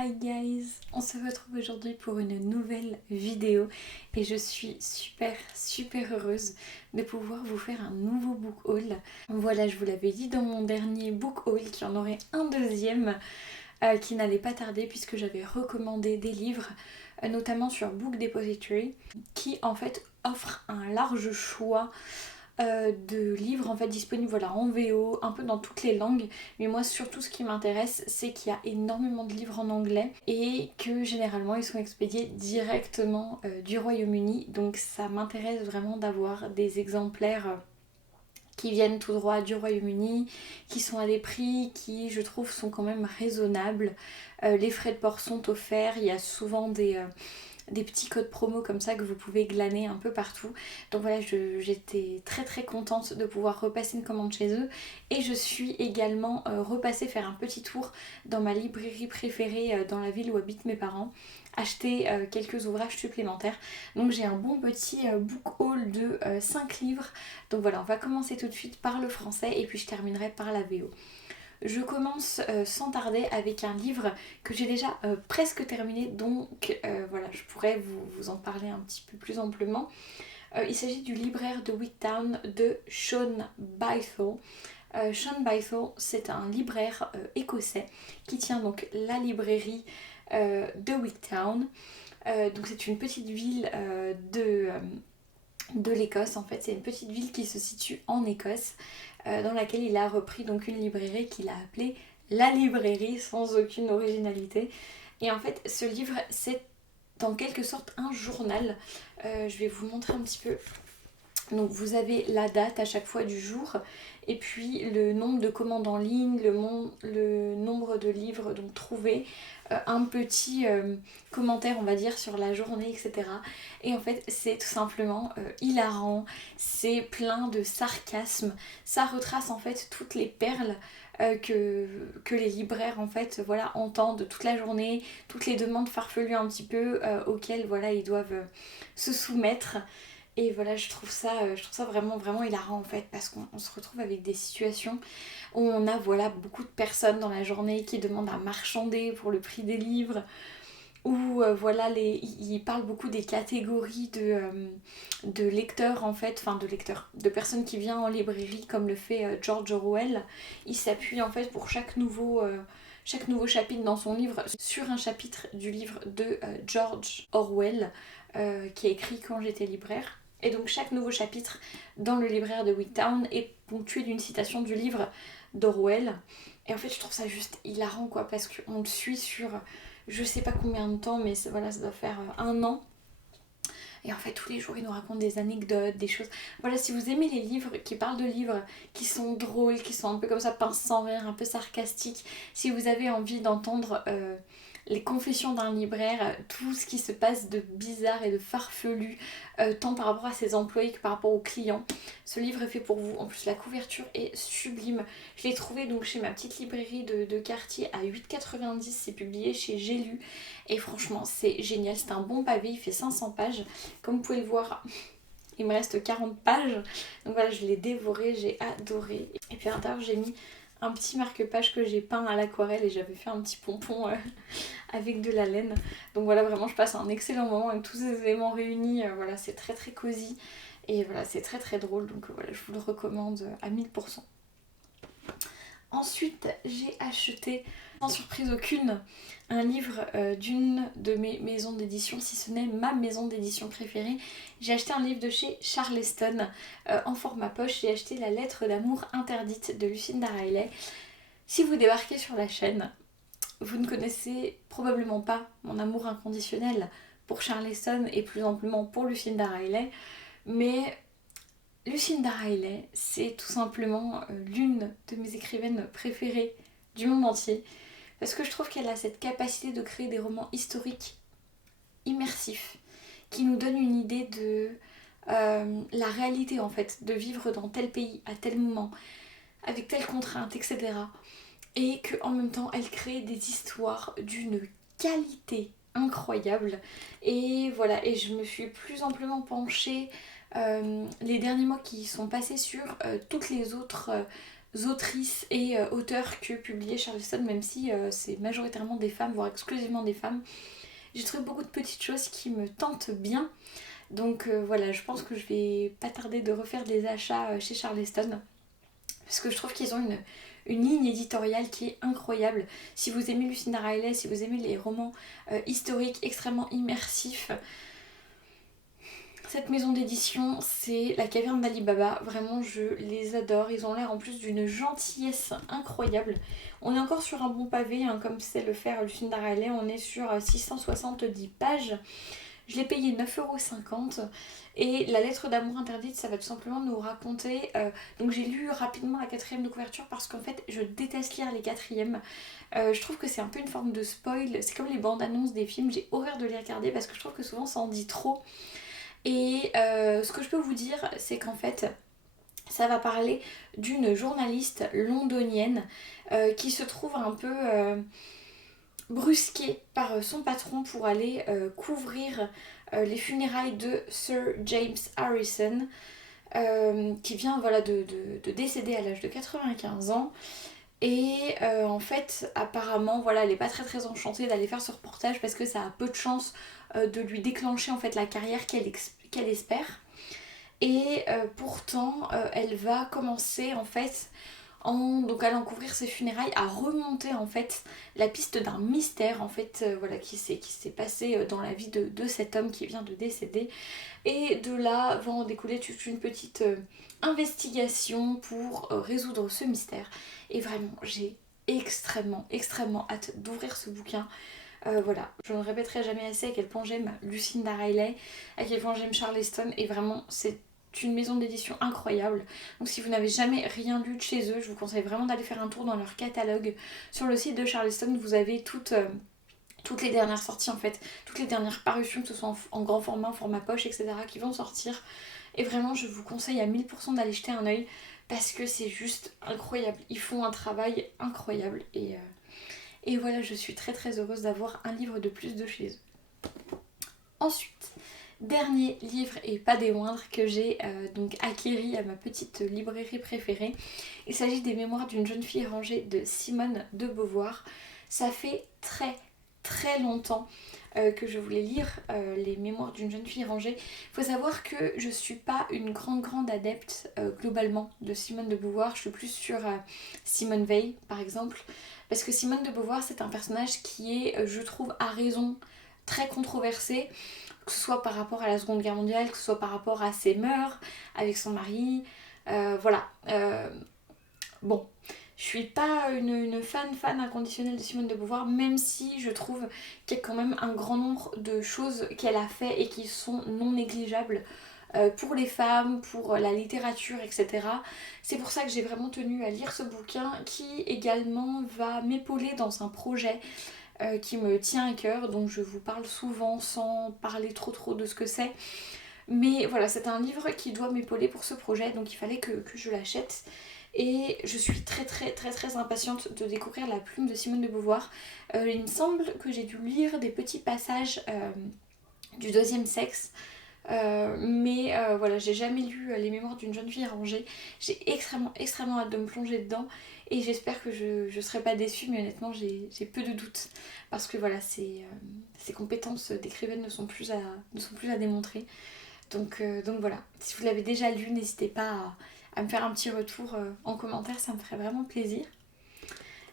Hi guys, on se retrouve aujourd'hui pour une nouvelle vidéo et je suis super heureuse de pouvoir vous faire un nouveau book haul. Voilà, je vous l'avais dit dans mon dernier book haul qu'il y en aurait un deuxième qui n'allait pas tarder puisque j'avais recommandé des livres, notamment sur Book Depository, qui en fait offre un large choix de livres en fait disponibles voilà, en VO, un peu dans toutes les langues. Mais moi surtout ce qui m'intéresse c'est qu'il y a énormément de livres en anglais et que généralement ils sont expédiés directement du Royaume-Uni. Donc ça m'intéresse vraiment d'avoir des exemplaires qui viennent tout droit du Royaume-Uni, qui sont à des prix qui je trouve sont quand même raisonnables. Les frais de port sont offerts, il y a souvent des petits codes promo comme ça que vous pouvez glaner un peu partout. Donc voilà, j'étais très contente de pouvoir repasser une commande chez eux. Et je suis également repassée faire un petit tour dans ma librairie préférée dans la ville où habitent mes parents, acheter quelques ouvrages supplémentaires. Donc j'ai un bon petit book haul de 5 livres. Donc voilà, on va commencer tout de suite par le français et puis je terminerai par la VO. Je commence sans tarder avec un livre que j'ai déjà presque terminé, donc voilà, je pourrais vous en parler un petit peu plus amplement. Il s'agit du libraire de Wicktown de Sean Bythell. Sean Bythell, c'est un libraire écossais qui tient donc la librairie de Wicktown. Donc c'est une petite ville de l'Écosse en fait, c'est une petite ville qui se situe en Écosse dans laquelle il a repris donc une librairie qu'il a appelée la librairie sans aucune originalité. Et en fait ce livre c'est en quelque sorte un journal. Je vais vous montrer un petit peu. Donc vous avez la date à chaque fois du jour et puis le nombre de commandes en ligne, le nombre de livres donc trouvés, un petit commentaire on va dire sur la journée, etc. Et en fait c'est tout simplement hilarant, c'est plein de sarcasme, ça retrace en fait toutes les perles que les libraires en fait voilà entendent toute la journée, toutes les demandes farfelues un petit peu auxquelles voilà ils doivent se soumettre. Et voilà, je trouve ça vraiment hilarant en fait, parce qu'on se retrouve avec des situations où on a voilà beaucoup de personnes dans la journée qui demandent à marchander pour le prix des livres, où voilà, ils parlent beaucoup des catégories de lecteurs en fait, enfin de lecteurs, de personnes qui viennent en librairie comme le fait George Orwell. Il s'appuie en fait pour chaque nouveau chapitre dans son livre sur un chapitre du livre de George Orwell qui a écrit Quand j'étais libraire. Et donc chaque nouveau chapitre dans le libraire de Wicktown est ponctué d'une citation du livre d'Orwell. Et en fait je trouve ça juste hilarant quoi, parce qu'on le suit sur je sais pas combien de temps, mais voilà, ça doit faire un an. Et en fait, tous les jours, il nous raconte des anecdotes, des choses. Voilà, si vous aimez les livres qui parlent de livres qui sont drôles, qui sont un peu comme ça, pince sans rire, un peu sarcastiques, si vous avez envie d'entendre les confessions d'un libraire, tout ce qui se passe de bizarre et de farfelu, tant par rapport à ses employés que par rapport aux clients, ce livre est fait pour vous. En plus, la couverture est sublime. Je l'ai trouvé donc chez ma petite librairie de quartier à 8,90€. C'est publié chez J'ai lu. Et franchement, c'est génial. C'est un bon pavé. Il fait 500 pages. Comme vous pouvez le voir, il me reste 40 pages. Donc voilà, je l'ai dévoré. J'ai adoré. Et puis à l'intérieur, j'ai mis un petit marque-page que j'ai peint à l'aquarelle et j'avais fait un petit pompon avec de la laine. Donc voilà, vraiment, je passe un excellent moment avec tous ces éléments réunis. Voilà, c'est très cosy. Et voilà, c'est très drôle. Donc voilà, je vous le recommande à 1000%. Ensuite, j'ai acheté, sans surprise aucune, un livre d'une de mes maisons d'édition, si ce n'est ma maison d'édition préférée. J'ai acheté un livre de chez Charleston en format poche. J'ai acheté La lettre d'amour interdite de Lucinda Riley. Si vous débarquez sur la chaîne, vous ne connaissez probablement pas mon amour inconditionnel pour Charleston et plus amplement pour Lucinda Riley, mais Lucinda Riley, c'est tout simplement l'une de mes écrivaines préférées du monde entier, parce que je trouve qu'elle a cette capacité de créer des romans historiques immersifs, qui nous donnent une idée de la réalité en fait, de vivre dans tel pays, à tel moment, avec telle contrainte, etc. Et qu'en même temps, elle crée des histoires d'une qualité incroyable. Et voilà, et je me suis plus amplement penchée les derniers mois qui sont passés sur toutes les autres autrices et auteurs que publiait Charleston, même si c'est majoritairement des femmes, voire exclusivement des femmes. J'ai trouvé beaucoup de petites choses qui me tentent bien. Donc voilà, je pense que je vais pas tarder de refaire des achats chez Charleston. Parce que je trouve qu'ils ont une ligne éditoriale qui est incroyable. Si vous aimez Lucinda Riley, si vous aimez les romans historiques extrêmement immersifs, cette maison d'édition, c'est la caverne d'Ali Baba. Vraiment, je les adore. Ils ont l'air en plus d'une gentillesse incroyable. On est encore sur un bon pavé, hein, comme sait le faire Lucinda Riley. On est sur 670 pages. Je l'ai payé 9,50 €. Et la lettre d'amour interdite, ça va tout simplement nous raconter... donc j'ai lu rapidement la 4e de couverture parce qu'en fait, je déteste lire les 4e. Je trouve que c'est un peu une forme de spoil. C'est comme les bandes annonces des films. J'ai horreur de les regarder parce que je trouve que souvent ça en dit trop. Et ce que je peux vous dire, c'est qu'en fait, ça va parler d'une journaliste londonienne qui se trouve un peu brusquée par son patron pour aller couvrir les funérailles de Sir James Harrison, qui vient voilà, de décéder à l'âge de 95 ans. Et en fait, apparemment, voilà, elle n'est pas très enchantée d'aller faire ce reportage parce que ça a peu de chance de lui déclencher en fait la carrière qu'elle espère. Et pourtant, elle va commencer en fait, donc allant couvrir ses funérailles, à remonter en fait la piste d'un mystère en fait, voilà, qui s'est passé dans la vie de cet homme qui vient de décéder. Et de là va en découler toute une petite investigation pour résoudre ce mystère. Et vraiment, j'ai extrêmement hâte d'ouvrir ce bouquin. Voilà, je ne répéterai jamais assez à quel point j'aime Lucinda Riley, à quel point j'aime Charleston, et vraiment c'est une maison d'édition incroyable. Donc si vous n'avez jamais rien lu de chez eux, je vous conseille vraiment d'aller faire un tour dans leur catalogue. Sur le site de Charleston, vous avez toutes les dernières sorties en fait, toutes les dernières parutions, que ce soit en grand format, en format poche, etc., qui vont sortir. Et vraiment, je vous conseille à 1000% d'aller jeter un oeil parce que c'est juste incroyable. Ils font un travail incroyable et voilà, je suis très heureuse d'avoir un livre de plus de chez eux. Ensuite, dernier livre et pas des moindres que j'ai donc acquéri à ma petite librairie préférée. Il s'agit des Mémoires d'une jeune fille rangée de Simone de Beauvoir. Ça fait très longtemps que je voulais lire les Mémoires d'une jeune fille rangée. Il faut savoir que je suis pas une grande adepte globalement de Simone de Beauvoir. Je suis plus sur Simone Veil par exemple. Parce que Simone de Beauvoir, c'est un personnage qui est, je trouve, à raison, très controversé, que ce soit par rapport à la Seconde Guerre mondiale, que ce soit par rapport à ses mœurs, avec son mari, voilà. Bon, je suis pas une fan inconditionnelle de Simone de Beauvoir, même si je trouve qu'il y a quand même un grand nombre de choses qu'elle a fait et qui sont non négligeables pour les femmes, pour la littérature, etc. C'est pour ça que j'ai vraiment tenu à lire ce bouquin qui également va m'épauler dans un projet qui me tient à cœur, dont je vous parle souvent sans parler trop de ce que c'est. Mais voilà, c'est un livre qui doit m'épauler pour ce projet, donc il fallait que je l'achète. Et je suis très impatiente de découvrir la plume de Simone de Beauvoir. Il me semble que j'ai dû lire des petits passages du deuxième sexe. Mais voilà, j'ai jamais lu les Mémoires d'une jeune fille rangée. J'ai extrêmement hâte de me plonger dedans et j'espère que je serai pas déçue, mais honnêtement j'ai peu de doutes parce que voilà, ses compétences d'écrivaine ne sont plus à démontrer. Donc voilà, si vous l'avez déjà lu, n'hésitez pas à me faire un petit retour en commentaire, ça me ferait vraiment plaisir.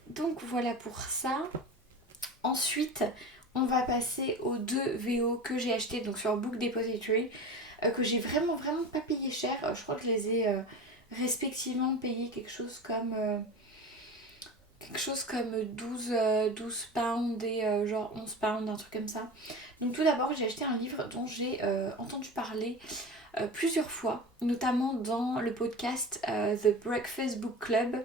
Donc voilà pour ça. Ensuite, on va passer aux 2 VO que j'ai achetés donc sur Book Depository, que j'ai vraiment pas payé cher. Je crois que je les ai respectivement payés quelque chose comme 12 pounds et genre 11 pounds, un truc comme ça. Donc tout d'abord, j'ai acheté un livre dont j'ai entendu parler plusieurs fois, notamment dans le podcast The Breakfast Book Club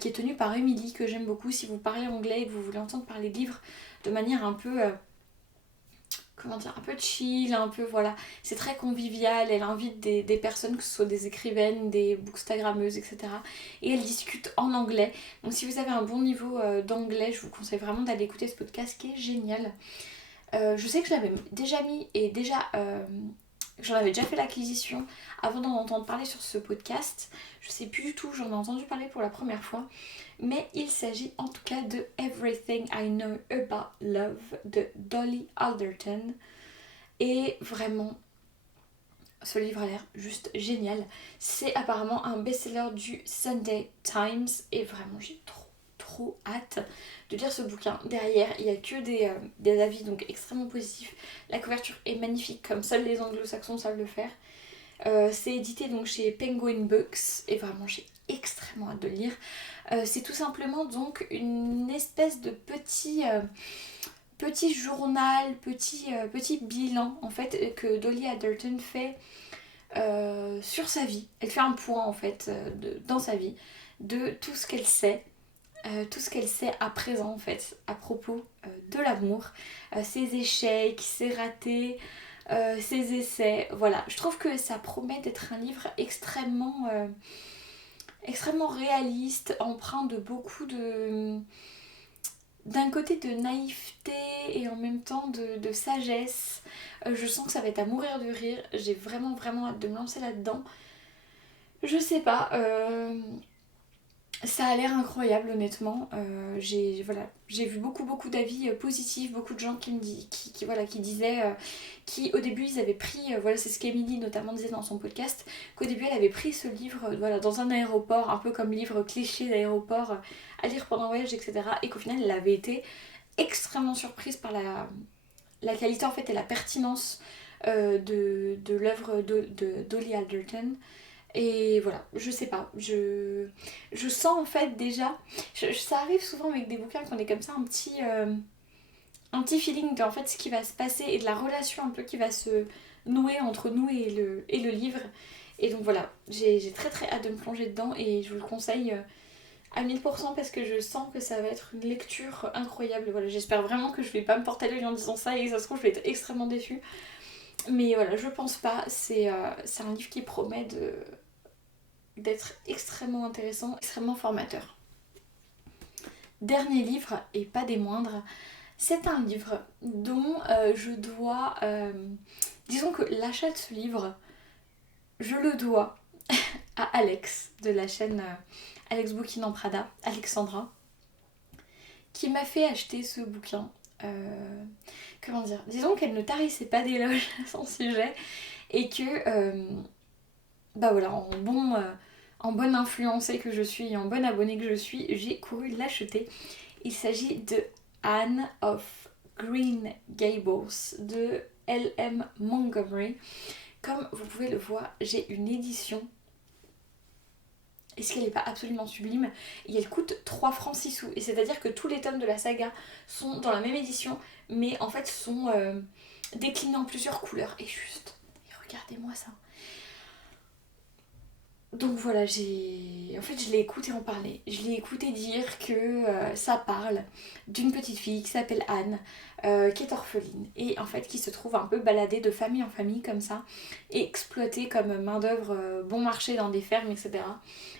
qui est tenu par Emily, que j'aime beaucoup. Si vous parlez anglais et que vous voulez entendre parler de livres de manière un peu un peu chill, un peu voilà, c'est très convivial. Elle invite des personnes, que ce soit des écrivaines, des bookstagrammeuses, etc. Et elle discute en anglais. Donc si vous avez un bon niveau d'anglais, je vous conseille vraiment d'aller écouter ce podcast qui est génial. Je sais que je l'avais déjà mis et déjà J'en avais déjà fait l'acquisition avant d'en entendre parler sur ce podcast. Je sais plus du tout, j'en ai entendu parler pour la première fois. Mais il s'agit en tout cas de Everything I Know About Love de Dolly Alderton. Et vraiment, ce livre a l'air juste génial. C'est apparemment un best-seller du Sunday Times et vraiment j'ai trop hâte de lire ce bouquin. Derrière, il n'y a que des avis donc extrêmement positifs. La couverture est magnifique comme seuls les anglo-saxons savent le faire. C'est édité donc chez Penguin Books et vraiment j'ai extrêmement hâte de le lire. C'est tout simplement donc une espèce de petit journal, petit bilan en fait que Dolly Alderton fait sur sa vie. Elle fait un point en fait dans sa vie de tout ce qu'elle sait. Tout ce qu'elle sait à présent en fait à propos de l'amour, ses échecs, ses ratés, ses essais, voilà. Je trouve que ça promet d'être un livre extrêmement réaliste, empreint de beaucoup de d'un côté de naïveté et en même temps de sagesse. Je sens que ça va être à mourir de rire. J'ai vraiment hâte de me lancer là-dedans. Je sais pas. Ça a l'air incroyable honnêtement. J'ai vu beaucoup d'avis positifs, beaucoup de gens qui disaient qui au début ils avaient pris, voilà c'est ce qu'Emily notamment disait dans son podcast, qu'au début elle avait pris ce livre voilà, dans un aéroport, un peu comme livre cliché d'aéroport à lire pendant un voyage etc. Et qu'au final elle avait été extrêmement surprise par la qualité en fait et la pertinence de l'œuvre de Dolly Alderton. Et voilà, je sais pas, je sens en fait déjà, ça arrive souvent avec des bouquins qu'on est comme ça un petit feeling de en fait ce qui va se passer et de la relation un peu qui va se nouer entre nous et le livre. Et donc voilà, j'ai très hâte de me plonger dedans et je vous le conseille à 1000% parce que je sens que ça va être une lecture incroyable. Voilà, j'espère vraiment que je vais pas me porter l'œil en disant ça et que ça se trouve je vais être extrêmement déçue. Mais voilà, je pense pas, c'est un livre qui promet d'être extrêmement intéressant, extrêmement formateur. Dernier livre, et pas des moindres, c'est un livre dont je dois... disons que l'achat de ce livre, je le dois à Alex, de la chaîne Alex Booking en Prada, Alexandra, qui m'a fait acheter ce bouquin. Comment dire, disons qu'elle ne tarissait pas d'éloges à son sujet, et que... bah voilà, en bonne influencée que je suis et en bonne abonnée que je suis, j'ai couru l'acheter. Il s'agit de Anne of Green Gables de L.M. Montgomery. Comme vous pouvez le voir, j'ai une édition. Est-ce qu'elle n'est pas absolument sublime? Et elle coûte 3 francs 6 sous. Et c'est-à-dire que tous les tomes de la saga sont dans la même édition, mais en fait sont déclinés en plusieurs couleurs. Et juste, regardez-moi ça. Donc voilà, en fait je l'ai écouté en parler. Je l'ai écouté dire que ça parle d'une petite fille qui s'appelle Anne, qui est orpheline et en fait qui se trouve un peu baladée de famille en famille comme ça et exploitée comme main d'œuvre bon marché dans des fermes etc.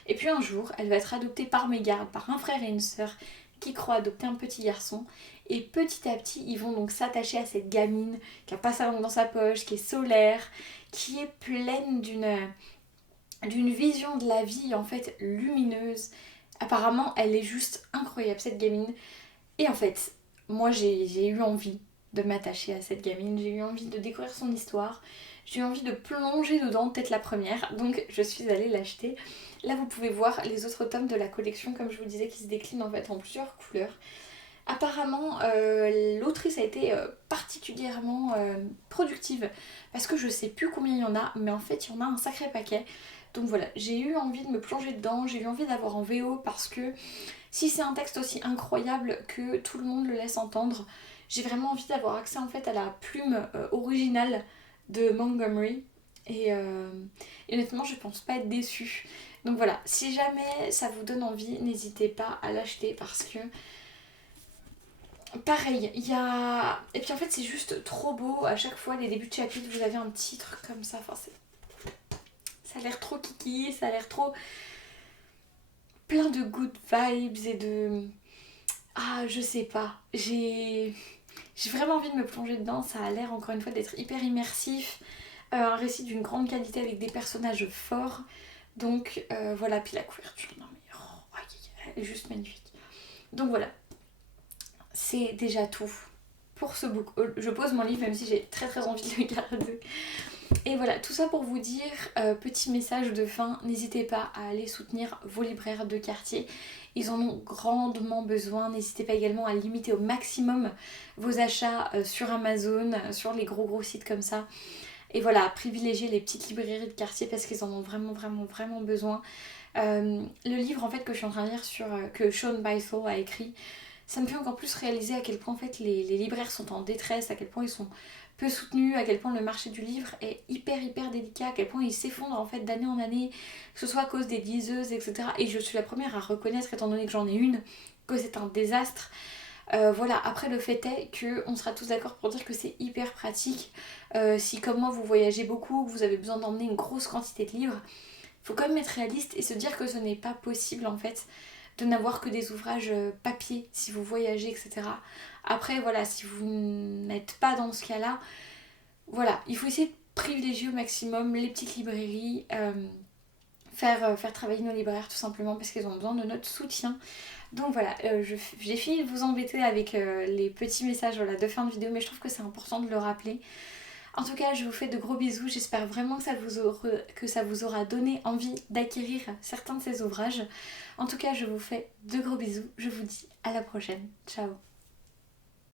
Et puis un jour, elle va être adoptée par mégarde par un frère et une sœur qui croient adopter un petit garçon et petit à petit ils vont donc s'attacher à cette gamine qui a pas sa langue dans sa poche, qui est solaire, qui est pleine d'une vision de la vie en fait lumineuse. Apparemment, elle est juste incroyable cette gamine. Et en fait, moi j'ai eu envie de m'attacher à cette gamine, j'ai eu envie de découvrir son histoire, j'ai eu envie de plonger dedans, peut-être la première, donc je suis allée l'acheter. Là vous pouvez voir les autres tomes de la collection, comme je vous disais, qui se déclinent en fait en plusieurs couleurs. Apparemment, l'autrice a été particulièrement productive parce que je sais plus combien il y en a, mais en fait il y en a un sacré paquet. Donc voilà, j'ai eu envie de me plonger dedans, j'ai eu envie d'avoir en VO parce que si c'est un texte aussi incroyable que tout le monde le laisse entendre, j'ai vraiment envie d'avoir accès en fait à la plume originale de Montgomery et honnêtement je pense pas être déçue. Donc voilà, si jamais ça vous donne envie, n'hésitez pas à l'acheter parce que pareil, il y a... Et puis en fait c'est juste trop beau, à chaque fois les débuts de chapitre vous avez un petit truc comme ça, enfin ça a l'air trop kiki, ça a l'air trop plein de good vibes et de... Ah je sais pas, j'ai vraiment envie de me plonger dedans, ça a l'air encore une fois d'être hyper immersif. un récit d'une grande qualité avec des personnages forts. Donc voilà, puis la couverture, non mais elle est juste magnifique. Donc voilà, c'est déjà tout pour ce book haul. Je pose mon livre même si j'ai très très envie de le garder. Et voilà, tout ça pour vous dire, petit message de fin, n'hésitez pas à aller soutenir vos libraires de quartier. Ils en ont grandement besoin. N'hésitez pas également à limiter au maximum vos achats sur Amazon, sur les gros sites comme ça. Et voilà, privilégier les petites librairies de quartier parce qu'ils en ont vraiment besoin. Le livre en fait que je suis en train de lire que Shawn Bythell a écrit, ça me fait encore plus réaliser à quel point en fait les libraires sont en détresse, à quel point ils sont peu soutenus, à quel point le marché du livre est hyper délicat, à quel point il s'effondre en fait d'année en année, que ce soit à cause des liseuses, etc. Et je suis la première à reconnaître, étant donné que j'en ai une, que c'est un désastre. Voilà, après le fait est qu'on sera tous d'accord pour dire que c'est hyper pratique. Si comme moi vous voyagez beaucoup, que vous avez besoin d'emmener une grosse quantité de livres, il faut quand même être réaliste et se dire que ce n'est pas possible en fait de n'avoir que des ouvrages papier si vous voyagez, etc. Après voilà, si vous n'êtes pas dans ce cas-là, voilà, il faut essayer de privilégier au maximum les petites librairies, faire travailler nos libraires tout simplement parce qu'ils ont besoin de notre soutien. Donc voilà, j'ai fini de vous embêter avec les petits messages voilà, de fin de vidéo, mais je trouve que c'est important de le rappeler. En tout cas, je vous fais de gros bisous, j'espère vraiment que ça vous aura donné envie d'acquérir certains de ces ouvrages. En tout cas, je vous fais de gros bisous, je vous dis à la prochaine, ciao.